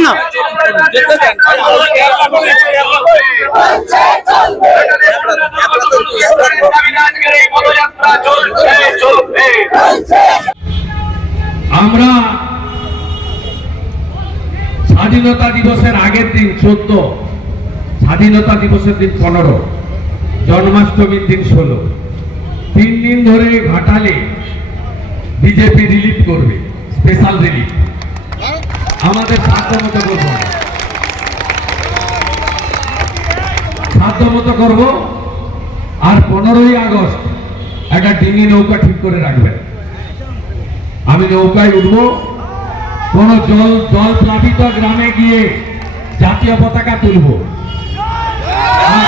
না আমরা স্বাধীনতা দিবসের আগের দিন চোদ্দ স্বাধীনতা দিবসের দিন পনেরো জন্মাষ্টমীর দিন ষোলো। ধরে ঘাটালে বিজেপি রিলিফ করবে স্পেশাল রিলিফ আমাদের সাধ্যমতো করব সাধ্যমতো করব, আর পনেরোই আগস্ট একটা ডিঙি নৌকা ঠিক করে রাখবেন। আমি নৌকায় উঠব, কোন জল জল প্লাবিত গ্রামে গিয়ে জাতীয় পতাকা তুলব।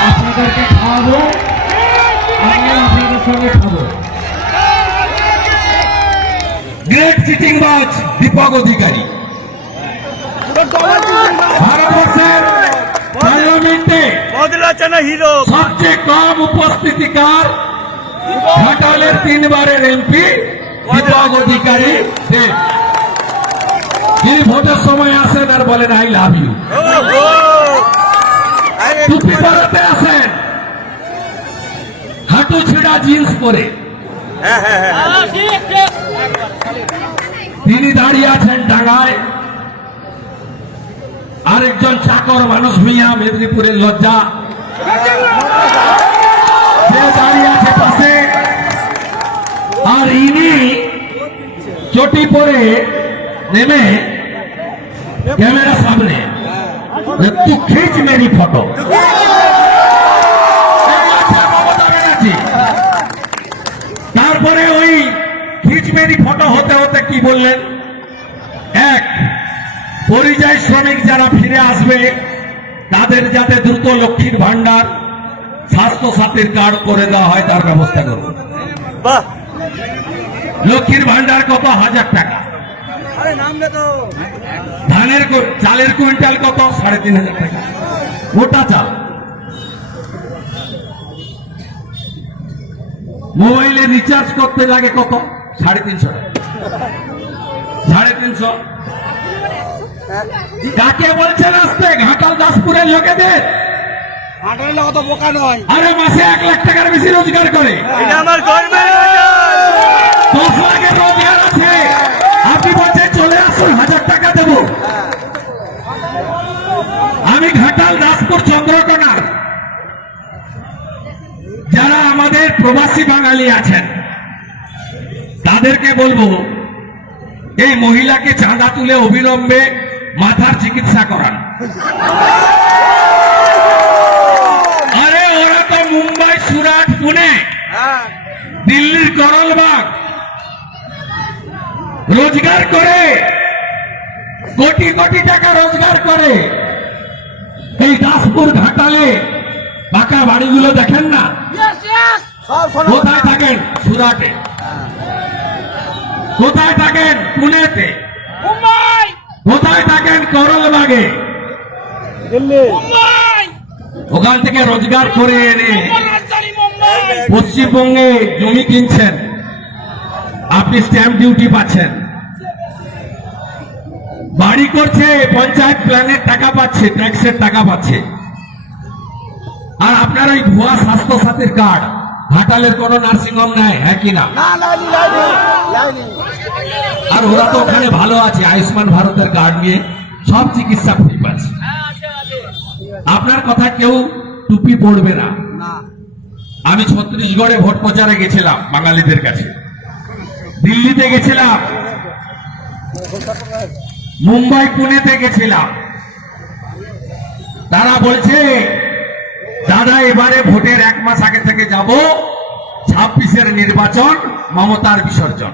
আপনাদেরকে খাওয়াবো, আমিও গ্রেট চিটিং বাজ দীপক অধিকারী। ভারতবর্ষের পার্লামেন্টে হিরো। সবচেয়ে কম উপস্থিতিকার ঘাটালের তিনবারের এমপি দীপক অধিকারী দেব তিনি ভোটের সময় আসেন আর বলেন আই লাভ ইউ। টুপি পরাতে আসেন। হাঁটু ছেঁড়া জিন্স পরে। তিনি দাঁড়িয়ে আছেন ডাঙায় আরেকজন চাকর মানুষ মিয়া মেদিনীপুরের লজ্জা। আর ইনি চটি পরে নেমে ক্যামেরা সামনে। তু খিচ মেরি ফটো। তারপরে ওই খিচ ফটো হতে হতে কি বললেন? এক পরিযায়ী শ্রমিক যারা ফিরে আসবে তাদের যাতে দ্রুত লক্ষ্মীর ভান্ডার স্বাস্থ্য সাথীর কার্ড করে দেওয়া হয় তার ব্যবস্থা করব লক্ষ্মীর ভান্ডার কত? হাজার টাকা। ধানের চালের কুইন্টাল কত? সাড়ে তিন হাজার টাকা। মোটা চাল। মোবাইলে রিচার্জ করতে লাগে কত? সাড়ে তিনশো। সাড়ে তিনশো। কাকে বলছেন আসতে ঘাটাল দাসপুরের লোকেদের। অত বোকা নয় আরে মাসে এক লাখ টাকার বেশি রোজগার করে। এটা আমার দশ লাখের রোজগার আছে। আপনি বলছেন চলে আসুন হাজার টাকা দেব। আমি ঘাটাল দাসপুর চন্দ্রকোনার যারা আমাদের প্রবাসী বাঙালি আছেন তাদেরকে বলব এই মহিলাকে চাঁদা তুলে অবিলম্বে মাথার চিকিৎসা করান। আরে ওরা তো মুম্বাই সুরাট পুনে হ্যাঁ দিল্লির করলবাগ। রোজগার করে কোটি কোটি টাকা রোজগার করে। এই দাসপুর ঘাটালে পাকা বাড়িগুলো দেখেন না? কোথায় থাকেন? সুরাটে। কোথায় থাকেন? পুনেতে। কোথায় থাকেন? করলবাগে। দিল্লি। ওখান থেকে রোজগার করে এনে পশ্চিমবঙ্গে জমি কিনছেন। আপনি স্ট্যাম্প ডিউটি পাচ্ছেন। বাড়ি করছে পঞ্চায়েত প্ল্যানের টাকা পাচ্ছে ট্যাক্সের টাকা পাচ্ছে। আর আপনার ওই ভুয়া স্বাস্থ্য সাথীর কার্ড ঘাটালের কোন নার্সিংহোম নেয় হ্যাঁ কি না? আর ওরা তো ওখানে ভালো আছে আয়ুষ্মান ভারতের কার্ড নিয়ে সব চিকিৎসা ফ্রি পাচ্ছে। আপনার কথা কেউ টুপি পড়বে না। না। আমি ছত্রিশগড়ে ভোট প্রচারে গেছিলাম বাঙালিদের কাছে। দিল্লিতে গেছিলাম। মুম্বাই পুনেতে গেছিলাম। তারা বলছে দাদা এবারে ভোটের এক মাস আগে থেকে যাব ছাব্বিশের নির্বাচন মমতার বিসর্জন।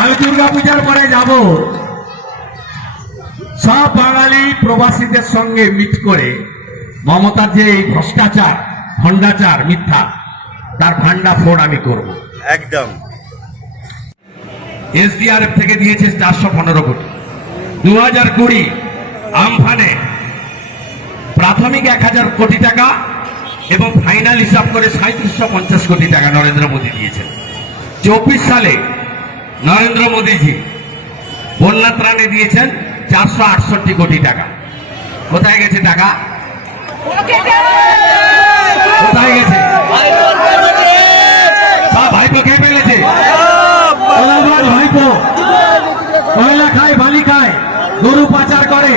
আমি দুর্গা পূজার পরে যাব। সব বাঙালি প্রবাসীদের সঙ্গে মিট করে মমতার যে এই ভ্রষ্টাচার ভণ্ডাচার মিথ্যা তার ভান্ডা ফোড় আমি করব। একদম। এসডিআরএফ থেকে দিয়েছে চারশো পনেরো কোটি। দু হাজার কুড়ি আমফানে প্রাথমিক এক হাজার কোটি টাকা এবং ফাইনাল হিসাব করে সাঁত্রিশশো পঞ্চাশ কোটি টাকা নরেন্দ্র মোদী দিয়েছেন। চব্বিশ সালে নরেন্দ্র মোদীজি বন্যা ত্রাণে দিয়েছেন চারশো আটষট্টি কোটি টাকা। কোথায় গেছে টাকা? কোথায় গেছে? ভাইপো খেয়ে ফেলেছে। ভাইপো। খায়, বালি খায়, গরু পাচার করে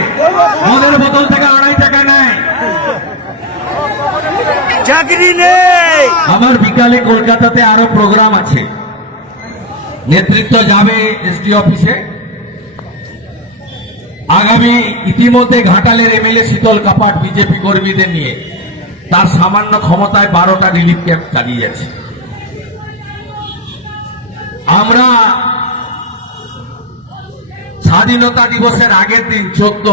মদের বোতল থেকে আড়াই টাকা নেয় চাকরি নেই। আমার বিকালে কলকাতাতে আরও প্রোগ্রাম আছে। নেতৃত্ব যাবে এসডি অফিসে আগামী ইতিমধ্যে ঘাটালের এমএলএ শীতল কাপাট বিজেপি কর্মীদের নিয়ে। তার সামান্য ক্ষমতায় বারোটা রিলিফ ক্যাম্প চালিয়ে যাচ্ছে। আমরা স্বাধীনতা দিবসের আগের দিন, চোদ্দ,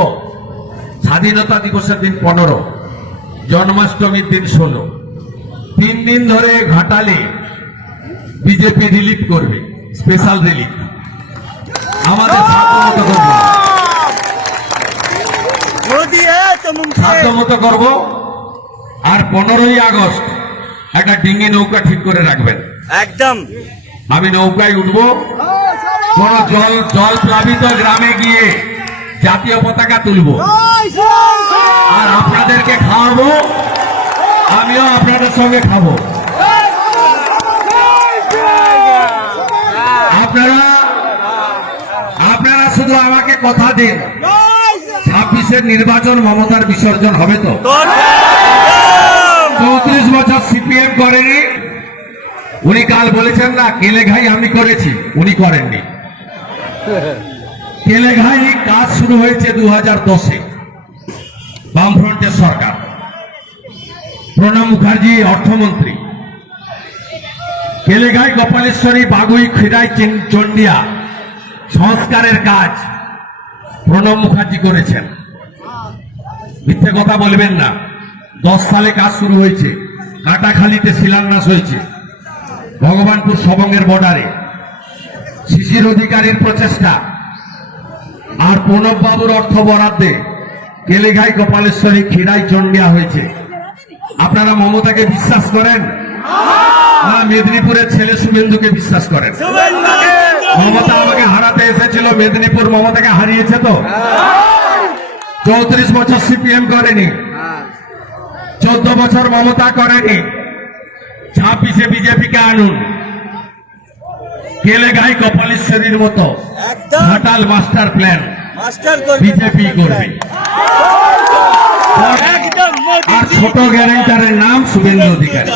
স্বাধীনতা দিবসের দিন পনেরো জন্মাষ্টমীর দিন ষোলো। তিন দিন ধরে ঘাটালে বিজেপি রিলিফ করবে স্পেশাল রিলিফ। আমাদের সাধ্যমতো করব। আর পনেরোই আগস্ট একটা ডিঙ্গি নৌকা ঠিক করে রাখবেন। একদম। আমি নৌকায় উঠবো। কোন জল জল প্লাবিত গ্রামে গিয়ে জাতীয় পতাকা তুলবো। আর আপনাদেরকে খাওয়াবো আমিও আপনাদের সঙ্গে খাব। আপনারা আপনারা শুধু আমাকে কথা দিন। ছাব্বিশের নির্বাচন মমতার বিসর্জন হবে তো? চৌত্রিশ বছর সিপিএম করেনি। উনি কাল বলেছেন না কেলে ঘাই আমি করেছি। উনি করেননি। কেলেঘাই কাজ শুরু হয়েছে দু হাজার দশে। বামফ্রন্টের সরকার। প্রণব মুখার্জি, অর্থমন্ত্রী। কেলেঘাই গোপালেশ্বরী, বাগুই খিরাই চন্ডিয়া সংস্কারের কাজ প্রণব মুখার্জি করেছেন। মিথ্যে কথা বলবেন না। দশ সালে কাজ শুরু হয়েছে। কাটাখালীতে শিলান্যাস হয়েছে। ভগবানপুর সবঙ্গের বর্ডারে। শিশির অধিকারীর প্রচেষ্টা। আর প্রণব বাবুর অর্থ বরাদ্দে কেলেঘাই গোপালেশ্বরী খিরাই চন্ডিয়া হয়েছে। আপনারা মমতাকে বিশ্বাস করেন? না মেদিনীপুরের ছেলে শুভেন্দুকে বিশ্বাস করেন? মমতা আমাকে হারাতে এসেছিল মেদিনীপুর মমতাকে হারিয়েছে তো? চৌত্রিশ বছর সিপিএম করেনি। চোদ্দ বছর মমতা করেনি। ছাব্বিশে বিজেপিকে আনুন। কেলেগাই কপালেশ্বরীর মতো। Ghatal master plan. বিজেপি করবে। আর ছোট গ্যারেন্টারের নাম শুভেন্দু অধিকারী।